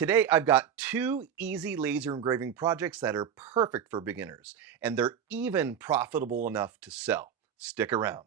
Today, I've got two easy laser engraving projects that are perfect for beginners, and they're even profitable enough to sell. Stick around.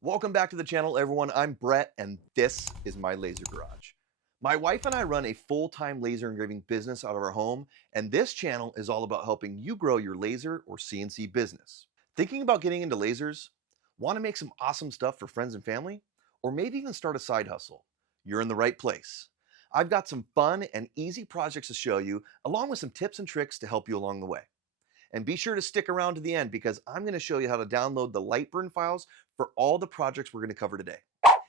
Welcome back to the channel, everyone. I'm Brett, and this is my laser garage. My wife and I run a full-time laser engraving business out of our home, and this channel is all about helping you grow your laser or CNC business. Thinking about getting into lasers? Want to make some awesome stuff for friends and family? Or maybe even start a side hustle? You're in the right place. I've got some fun and easy projects to show you, along with some tips and tricks to help you along the way. And be sure to stick around to the end because I'm going to show you how to download the Lightburn files for all the projects we're going to cover today.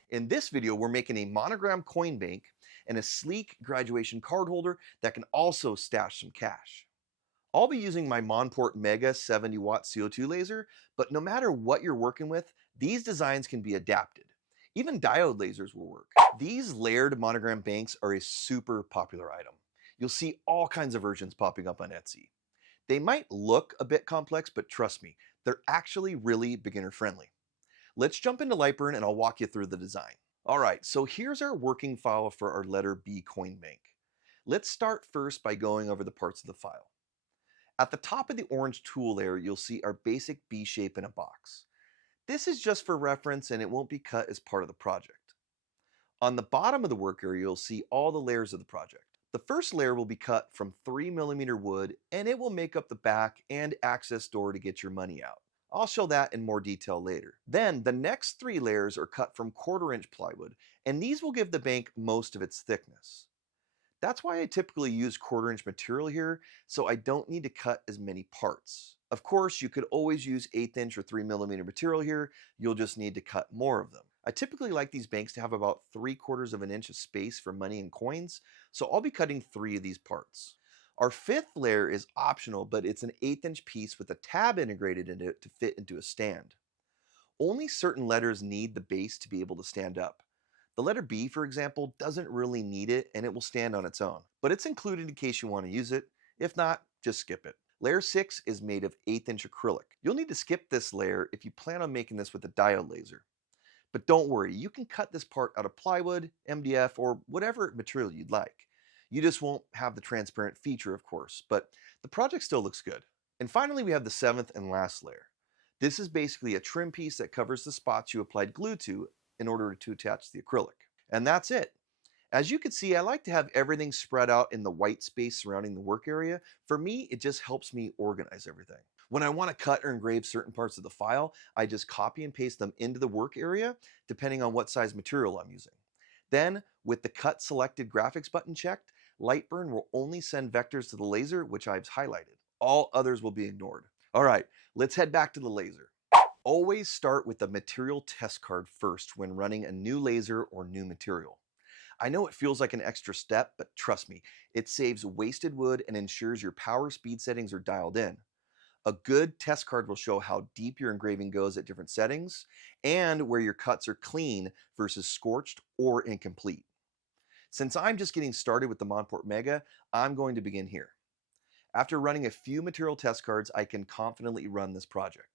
In this video, we're making a Monogram Coin Bank and a sleek graduation card holder that can also stash some cash. I'll be using my Monport Mega 70 watt CO2 laser, but no matter what you're working with, these designs can be adapted. Even diode lasers will work. These layered monogram banks are a super popular item. You'll see all kinds of versions popping up on Etsy. They might look a bit complex, but trust me, they're actually really beginner friendly. Let's jump into Lightburn and I'll walk you through the design. All right, so here's our working file for our letter B coin bank. Let's start first by going over the parts of the file. At the top of the orange tool layer, you'll see our basic B shape in a box. This is just for reference and it won't be cut as part of the project. On the bottom of the work area, you'll see all the layers of the project. The first layer will be cut from 3mm wood and it will make up the back and access door to get your money out. I'll show that in more detail later. Then the next three layers are cut from 1/4" plywood, and these will give the bank most of its thickness. That's why I typically use 1/4" material here, so I don't need to cut as many parts. Of course, you could always use 1/8" or 3mm material here, you'll just need to cut more of them. I typically like these banks to have about 3/4 inch of space for money and coins, so I'll be cutting 3 of these parts. Our fifth layer is optional, but it's an 1/8" piece with a tab integrated into it to fit into a stand. Only certain letters need the base to be able to stand up. The letter B, for example, doesn't really need it and it will stand on its own, but it's included in case you want to use it. If not, just skip it. Layer 6 is made of 1/8" acrylic. You'll need to skip this layer if you plan on making this with a diode laser. But don't worry, you can cut this part out of plywood, MDF, or whatever material you'd like. You just won't have the transparent feature, of course, but the project still looks good. And finally, we have the seventh and last layer. This is basically a trim piece that covers the spots you applied glue to in order to attach the acrylic. And that's it. As you can see, I like to have everything spread out in the white space surrounding the work area. For me, it just helps me organize everything. When I want to cut or engrave certain parts of the file, I just copy and paste them into the work area, depending on what size material I'm using. Then, with the Cut Selected Graphics button checked, Lightburn will only send vectors to the laser, which I've highlighted. All others will be ignored. All right, let's head back to the laser. Always start with the material test card first when running a new laser or new material. I know it feels like an extra step, but trust me, it saves wasted wood and ensures your power speed settings are dialed in. A good test card will show how deep your engraving goes at different settings and where your cuts are clean versus scorched or incomplete. Since I'm just getting started with the Monport Mega, I'm going to begin here. After running a few material test cards, I can confidently run this project.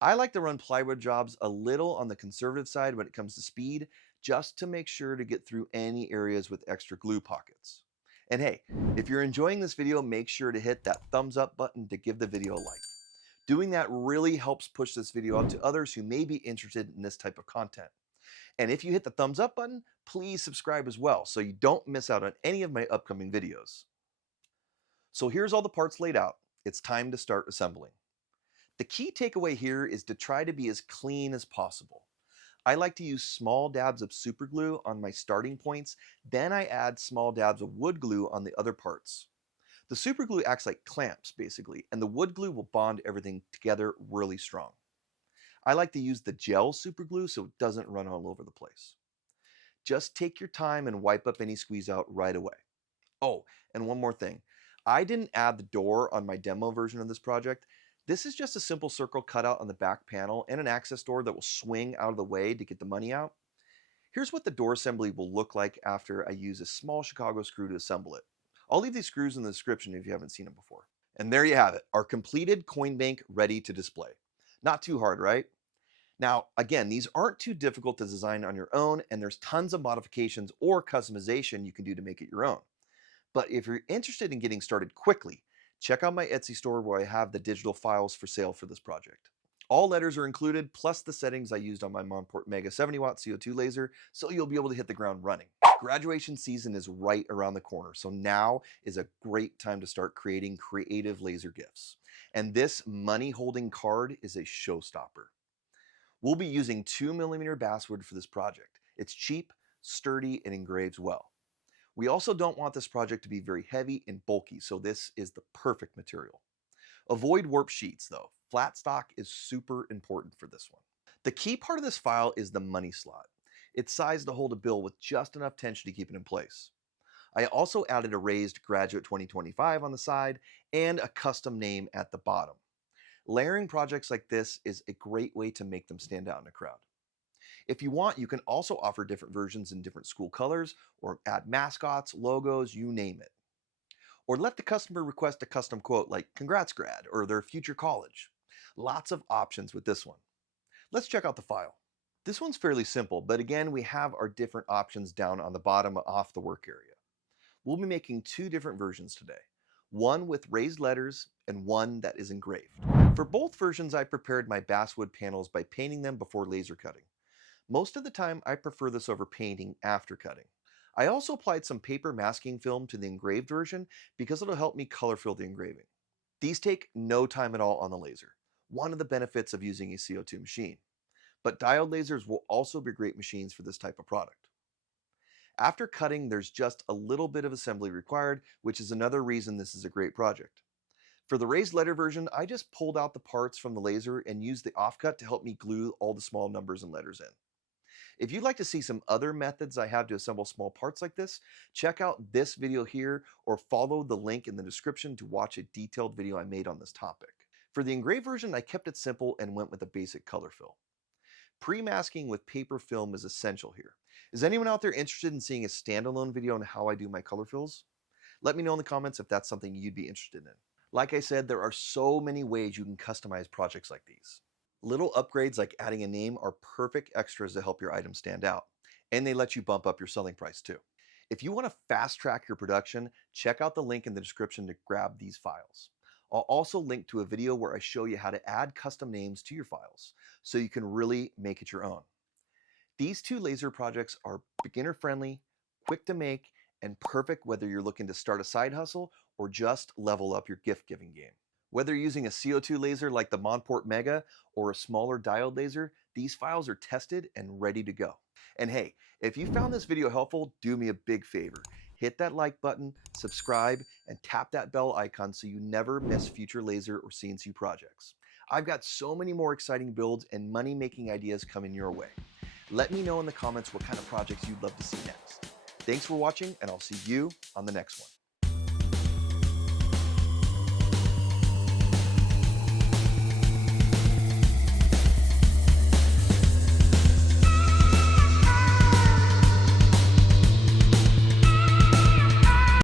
I like to run plywood jobs a little on the conservative side when it comes to speed, just to make sure to get through any areas with extra glue pockets. And hey, if you're enjoying this video, make sure to hit that thumbs up button to give the video a like. Doing that really helps push this video out to others who may be interested in this type of content. And if you hit the thumbs up button, please subscribe as well so you don't miss out on any of my upcoming videos. So here's all the parts laid out. It's time to start assembling. The key takeaway here is to try to be as clean as possible. I like to use small dabs of super glue on my starting points, then I add small dabs of wood glue on the other parts. The super glue acts like clamps basically, and the wood glue will bond everything together really strong. I like to use the gel super glue so it doesn't run all over the place. Just take your time and wipe up any squeeze out right away. Oh, and one more thing. I didn't add the door on my demo version of this project. This is just a simple circle cut out on the back panel and an access door that will swing out of the way to get the money out. Here's what the door assembly will look like after I use a small Chicago screw to assemble it. I'll leave these screws in the description if you haven't seen them before. And there you have it, our completed coin bank ready to display. Not too hard, right? Now, again, these aren't too difficult to design on your own, and there's tons of modifications or customization you can do to make it your own. But if you're interested in getting started quickly, check out my Etsy store where I have the digital files for sale for this project. All letters are included, plus the settings I used on my Monport Mega 70-watt CO2 laser, so you'll be able to hit the ground running. Graduation season is right around the corner, so now is a great time to start creating creative laser gifts. And this money-holding card is a showstopper. We'll be using 2mm basswood for this project. It's cheap, sturdy, and engraves well. We also don't want this project to be very heavy and bulky, so this is the perfect material. Avoid warp sheets though. Flat stock is super important for this one. The key part of this file is the money slot. It's sized to hold a bill with just enough tension to keep it in place. I also added a raised Graduate 2025 on the side and a custom name at the bottom. Layering projects like this is a great way to make them stand out in a crowd. If you want, you can also offer different versions in different school colors or add mascots, logos, you name it. Or let the customer request a custom quote like "Congrats grad" or their future college. Lots of options with this one. Let's check out the file. This one's fairly simple, but again, we have our different options down on the bottom off the work area. We'll be making two different versions today. One with raised letters and one that is engraved. For both versions, I prepared my basswood panels by painting them before laser cutting. Most of the time, I prefer this over painting after cutting. I also applied some paper masking film to the engraved version because it'll help me color fill the engraving. These take no time at all on the laser, one of the benefits of using a CO2 machine. But diode lasers will also be great machines for this type of product. After cutting, there's just a little bit of assembly required, which is another reason this is a great project. For the raised letter version, I just pulled out the parts from the laser and used the offcut to help me glue all the small numbers and letters in. If you'd like to see some other methods I have to assemble small parts like this, check out this video here or follow the link in the description to watch a detailed video I made on this topic. For the engraved version, I kept it simple and went with a basic color fill. Pre-masking with paper film is essential here. Is anyone out there interested in seeing a standalone video on how I do my color fills? Let me know in the comments if that's something you'd be interested in. Like I said, there are so many ways you can customize projects like these. Little upgrades like adding a name are perfect extras to help your item stand out, and they let you bump up your selling price too. If you want to fast track your production, check out the link in the description to grab these files. I'll also link to a video where I show you how to add custom names to your files, so you can really make it your own. These two laser projects are beginner friendly, quick to make, and perfect whether you're looking to start a side hustle or just level up your gift giving game. Whether you're using a CO2 laser like the Monport Mega or a smaller diode laser, these files are tested and ready to go. And hey, if you found this video helpful, do me a big favor. Hit that like button, subscribe, and tap that bell icon so you never miss future laser or CNC projects. I've got so many more exciting builds and money-making ideas coming your way. Let me know in the comments what kind of projects you'd love to see next. Thanks for watching, and I'll see you on the next one.